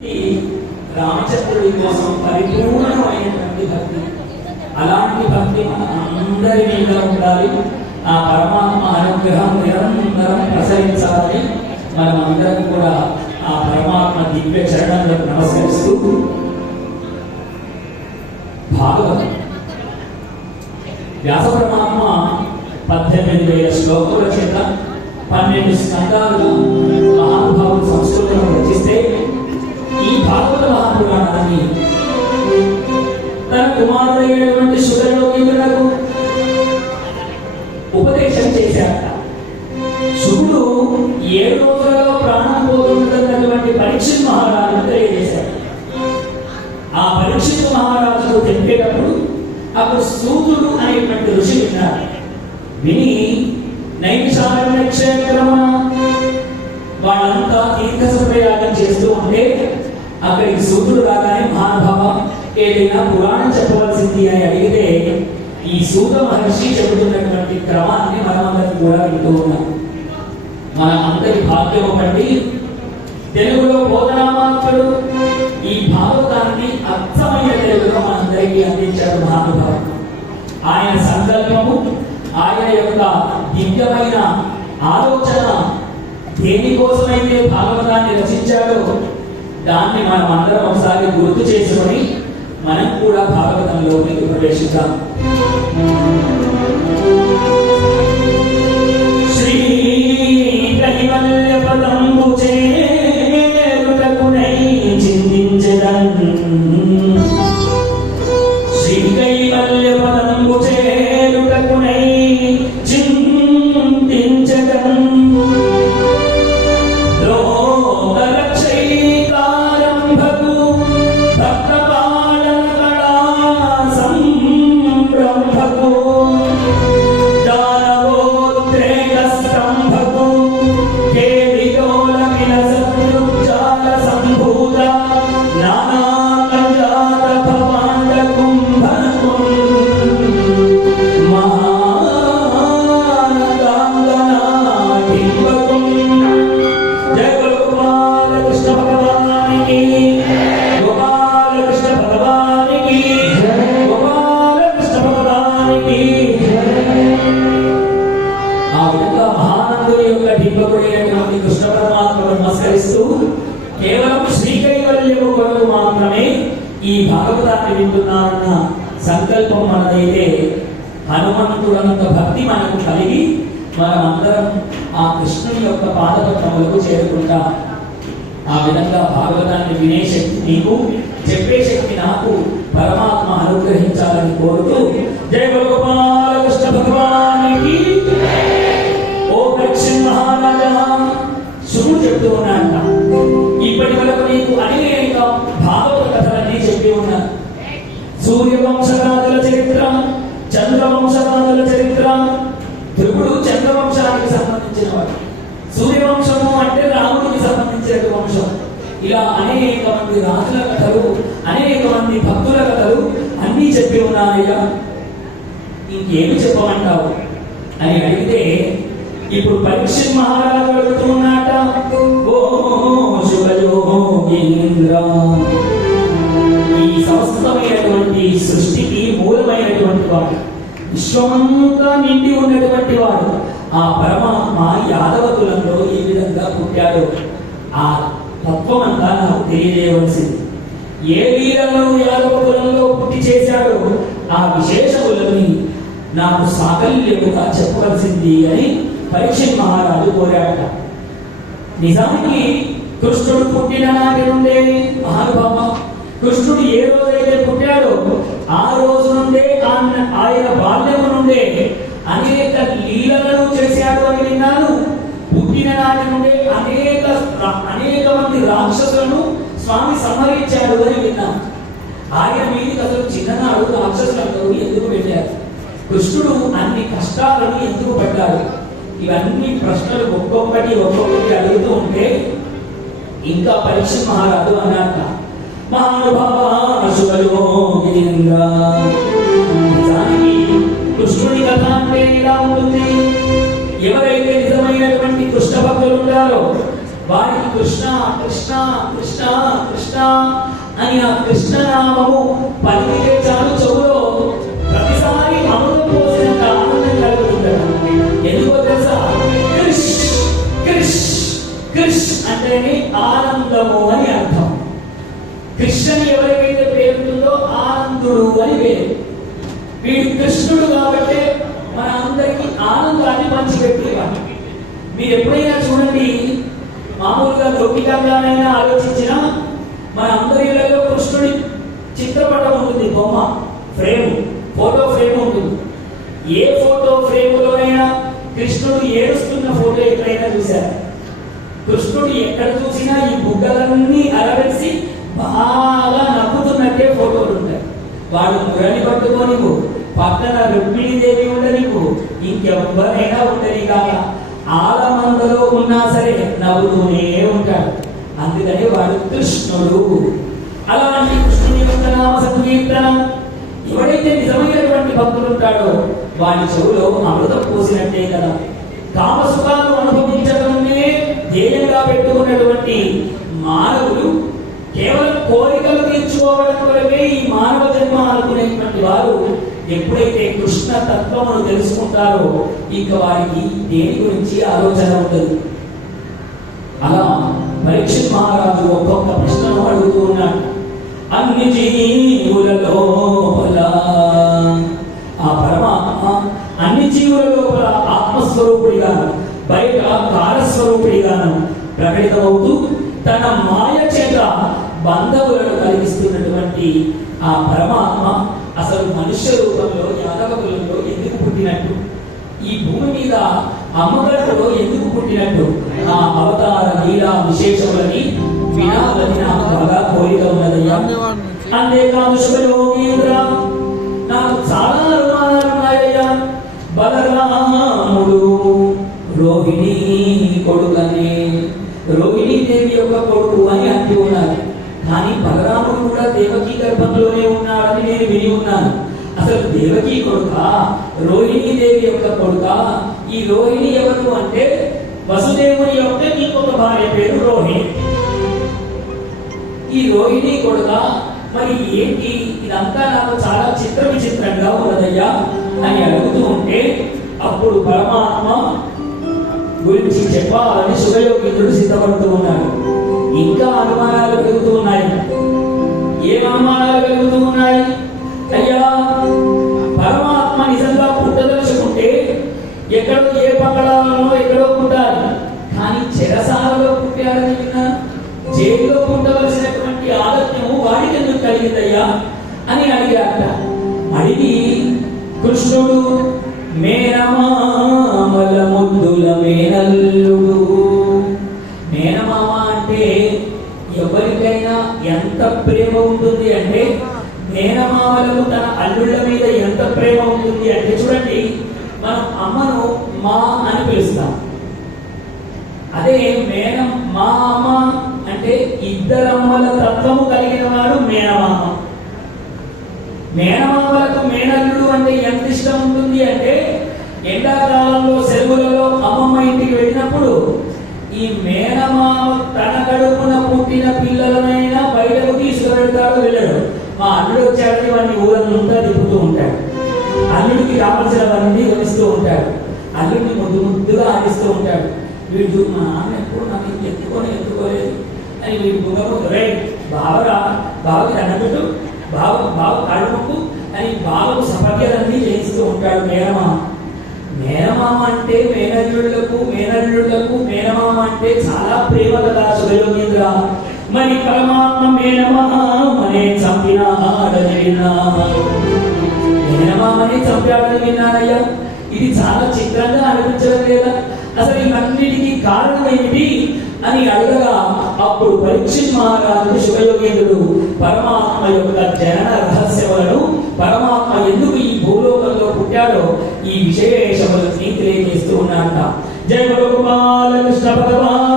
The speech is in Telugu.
రామచంద్రుడి కోసం పరిపూర్ణమైనటువంటి భక్తి. అలాంటి భక్తి మన అందరి మీద ఉండాలి. ఆ పరమాత్మ అనుగ్రహం నిరంతరం ప్రసరించాలని మనం అందరం కూడా ఆ పరమాత్మ దివ్య చరణంలో నమస్కరిస్తూ భాగవతం వ్యాస పరమాత్మ 18,000 శ్లోకముల చేత 12 స్కందాలుగా మహానుభావులు సంస్కృతంలో రచిస్తే ఈ భాగవత మహాపురాణాన్ని తన కుమారుడైనటువంటి శుభలోకీయులకు ఉపదేశం చేశారట. శుభుడు 7 రోజులలో ప్రాణం పోతున్నటువంటి పరీక్షిత్ మహారాజును తెలియజేశాడు. ఆ పరీక్షిత్ మహారాజుకు తెలిపేటప్పుడు అప్పుడు సూతుడు అనేటువంటి ఋషి విన్నారు. విని నైమిషారణ్య క్షేత్రమున వాళ్ళంతా తీర్థసప్రయాగం చేస్తూ ఉంటే అక్కడికి సూతుడు రాగానే మహానుభావ ఏదైనా పురాణం చెప్పవలసింది అని అడిగితే ఈ సూత మహర్షి చెబుతున్నటువంటి క్రమాన్ని మనమందరం కూడా వింటూ ఉన్నాం. మన అందరి భాగ్యము బట్టి తెలుగులో బోధనామాత్రుడు ఈ భాగవతాన్ని అర్థమైన తెలుగులో మనందరికీ అందించాడు మహానుభావుడు. ఆయన సంకల్పము, ఆయన యొక్క దివ్యమైన ఆలోచన దేనికోసమైతే భాగవతాన్ని రచించాడో దాన్ని మనం అందరం ఒకసారి గుర్తు చేసుకొని మనం కూడా భాగవతంలోకి ప్రవేశిద్దాం. శ్రీ కైవల్య పదంబు చేరుటకునై చింతించెదన్, శ్రీ కైవల్య పదంబు చేరుటకునై చింతించెదన్, కేవలం శ్రీ కైవల్యము కొరకు మాత్రమే ఈ భాగవతాన్ని వింటున్నారన్న సంకల్పం మనదైతే హనుమంతుడంత భక్తి మనకు కలిగి మనం అందరం ఆ కృష్ణుని యొక్క పాదపద్మములకు చేరుకుంటాం. ఆ విధంగా భాగవతాన్ని వినే శక్తి నీకు, చెప్పే శక్తి నాకు పరమాత్మ అనుగ్రహించాలని కోరుతూ జయ గోపాల కృష్ణ భగవానికి. ఓ పరీక్షిత్ మహారాజా, శుభుడు చెప్తూ ఉన్నాడంట, ఇప్పటి వరకు నీకు అనేక భాగవత కథలన్నీ చెప్పి ఉన్నా. సూర్యవంశరాజుల చరిత్ర, చంద్రవంశరాజుల చరిత్ర. ధ్రువుడు చంద్రవంశానికి సంబంధించిన వాడు, సూర్యవంశము అంటే రాముడికి సంబంధించిన వంశం. ఇలా అనేక మంది రాజుల కథలు, అనేక మంది భక్తుల కథలు అన్నీ చెప్పి ఉన్నాయ్యా, ఇంకేమి చెప్పమంటావు అని అడిగితే ఇప్పుడు పరీక్షిత్ మహారాజు అడుగుతున్నాట. ఓ శుభయోగీంద్ర, ఈ సమస్తమైనటువంటి సృష్టికి మూలమైనటువంటి వాడు, విశ్వమంతా నిండి ఉన్నటువంటి వాడు ఆ పరమాత్మ యాదవతులంలో ఈ విధంగా పుట్టాడు. ఆ తత్వమంతా నాకు తెలియజేయవలసింది. ఏ లీలలో యాదవతులంలో పుట్టి చేశాడో ఆ విశేషములని నాకు సాకల్యముగా చెప్పవలసింది అని పరీక్షిత్ మహారాజు కోరాడట. నిజానికి కృష్ణుడు పుట్టిన నాటి నుండే మహానుభావ, కృష్ణుడు ఏ రోజైతే పుట్టాడో ఆ రోజు నుండే ఆయన బాల్యము నుండే అనేక లీలలను చేశాడు అని విన్నాను. పుట్టిన నాటి నుండే అనేక మంది రాక్షసులను స్వామి సంహరించాడు అని విన్నాను. ఆయన మీదకి అసలు చిన్ననాడు రాక్షసులందరూ ఎందుకు వెళ్ళారు, కృష్ణుడు అన్ని కష్టాలను ఎందుకు పడ్డాడు, ఇవన్నీ ప్రశ్నలు ఒక్కొక్కటి అడుగుతూ ఉంటే ఇంకా పరీక్షిత్ మహారాజు అన్నాక, మహానుభావ శుభయోగీంద్ర, నిజానికి కృష్ణుడి కథ అంటే ఇలా ఉంటుంది. ఎవరైతే నిజమైనటువంటి కృష్ణ భక్తులు ఉంటారో వారికి కృష్ణ కృష్ణ కృష్ణ కృష్ణ కృష్ణ అని ఆ కృష్ణనామము పలికితే చాలు చెవులో ప్రతిసారి అమృతం పోసినంత ఆనందం కలుగుతుంటారు. ఎందుకో తెలుసా? కృష్ కృష్ కృష్ అంటేనే ఆనందము అని అర్థం. కృష్ణని ఎవరికైతే పేరుంటుందో ఆనందుడు అని పేరు. వీడు కృష్ణుడు కాబట్టి మన అందరికీ ఆనందాన్ని పంచిపెట్టేవాడు. మీరు ఎప్పుడైనా చూడండి, మామూలుగా లౌకికంగానైనా ఆలోచించిన మన అందరిలో కృష్ణుడి చిత్రపటం ఉంటుంది, బొమ్మ ఫ్రేమ్, ఫోటో ఫ్రేమ్ ఉంటుంది. ఏ ఫోటో ఫ్రేమ్లోనైనా కృష్ణుడు ఏడుస్తున్న ఫోటో ఎక్కడైనా చూశారు? కృష్ణుడు ఎక్కడ చూసినా ఈ బుగ్గలన్నీ అరవేసి బాగా నవ్వుతున్నట్టే ఫోటోలు ఉంటాయి. వాడు మురళి పట్టుకొని పక్కన రుక్మిణీదేవి ఉండనికు, ఇంకెవ్వరైనా ఉండని కాక ఆలమందలో ఉన్నా సరే నవ్వుతూనే ఉంటాడు. అందుకని వాడు కృష్ణుడు. అలాంటి కృష్ణుని యొక్క నామ సంకీర్తన ఎవడైతే నిజమైనటువంటి భక్తులు ఉంటాడో వాడి చెవులో అమృతం పోసినట్టే కదా. కామసుఖాలు అనుభవించడమే ధ్యేయంగా పెట్టుకున్నటువంటి మానవులు కేవలం కోరికలు తీర్చుకోవడం కొరకే ఈ మానవ జన్మ అనుకునేటువంటి వారు ఎప్పుడైతే కృష్ణ తత్వమును తెలుసుకుంటారో ఇక వారికి దేని గురించి ఆలోచన ఉండదు. అలా పరీక్షిత్ మహారాజు ఒక్కొక్క ప్రశ్నను అడుగుతూ ఉన్నాడు. అన్ని జీవుల లోపల ఆ పరమాత్మ అన్ని జీవుల లోపల ఆత్మస్వరూపుడిగాను బయట కారస్వరూపుడిగాను ప్రకటితమవుతూ తన మాయ చేత బంధవులను కలిగిస్తున్నటువంటి ఆ పరమాత్మ అసలు మనుష్య రూపంలో యాదవ కులంలో ఎందుకు పుట్టినట్టు, ఈ భూమి మీద అమ్మగడ్డలో ఎందుకు పుట్టినట్టు, ఆ అవతార లీలా విశేషములని వినాలని నాకు బాగా కోరిక ఉన్నదయ్యా. అంతేకాదు శుభయోగీంద్ర, నాకు చాలా అనుమానాలు ఉన్నాయ్యా. బలరాముడు రోహిణి కొడుకనే, రోహిణీ దేవి యొక్క కొడుకు అని అంటూ ఉన్నారు. కానీ బలరాముడు కూడా దేవకీ గర్భంలోనే ఉన్నాడని నేను విని ఉన్నాను. అసలు దేవకీ కొడుక, రోహిణీ దేవి యొక్క కొడుక? ఈ రోహిణి ఎవరు అంటే వసుదేవుని యొక్క ఇంకొక భార్య పేరు రోహిణి. ఈ రోహిణి కొడుక మరి ఏంటి ఇదంతా? నాకు చాలా చిత్ర విచిత్రంగా ఉన్నదయ్యా అని అడుగుతూ ఉంటే అప్పుడు పరమాత్మ గురించి చెప్పాలని శుభయోగీంద్రుడు సిద్ధపడుతూ ఉన్నాడు. ఇంకా అనుమానాలు కలుగుతూ ఉన్నాయి. ఏం అనుమానాలు కలుగుతూ ఉన్నాయి? అయ్యా, పరమాత్మ నిజంగా పుట్టదలుచుకుంటే ఎక్కడో ఏ పంగళాలలో ఎక్కడో పుట్టాలి, కానీ చెరసాలలో పుట్టాడని విన్నాను. జైల్లో పుట్టవలసినటువంటి ఆలస్యము వాడికి ఎందుకు కలిగిందయ్యా అని అడిగాట. అడిగి కృష్ణుడు మేనమామల ముద్దుల మేనల్లుడు. మేనమామ అంటే ఎవరికైనా ఎంత ప్రేమ ఉంటుంది అంటే, మేనమామలకు తన అల్లుళ్ళ మీద ఎంత ప్రేమ ఉంటుంది అంటే, చూడండి, మనం అమ్మను మా అని పిలుస్తాం. అదే మామ అంటే ఇద్దరమ్మల తత్వము కలిగిన వాడు మేనమామ. మేనమామలకు మేనల్లుడు అంటే ఎంత ఇష్టం ఉంటుంది అంటే, ఎండాకాలంలో సెలవులలో అమ్మమ్మ ఇంటికి వెళ్ళినప్పుడు ఈ మేనమామ తన కడుపున పుట్టిన పిల్లలనైనా బయటకు తీసుకువెళ్తాడు, వెళ్ళడు. మా అల్లుడు వచ్చాడని వాడిని ఊరంతా తిప్పుతూ ఉంటాడు. అల్లుడికి కావలసినవన్నీ గమనిస్తూ ఉంటాడు. అల్లుడిని ముద్దుగా ఆడిస్తూ ఉంటాడు. వీడు మా నాన్న ఎప్పుడు నాకు ఎత్తుకోలేదు అని వీడు బుగ్గ బావరా, బావకి దండపెట్టు, బావ కాళ్ళకు అని బావకు సపర్యలన్నీ చేయిస్తూ ఉంటాడు మేనమామ. మేనమామ అంటే మేనల్లుళ్లకు మేనమామ అంటే చాలా ప్రేమ కదా శుభయోగీంద్ర. మరి పరమాత్మ మేనమామనే చంపినాడని విన్నా, మేనమామనే చంపాడని విన్నానయ్యా. ఇది చాలా చిత్రంగా అనిపించడం లేదా? అసలు ఇవన్నిటికీ కారణం ఏమిటి అని అడగగా అప్పుడు పరీక్షిత్ మహారాజు శుభయోగేంద్రుడు పరమాత్మ యొక్క జనన రహస్యములను, పరమాత్మ ఎందుకు ఈ భూలోకంలో పుట్టాడో ఈ విశేషములను తెలియజేస్తూ ఉన్నాడట. జయ గోపాల కృష్ణ భగవాన్.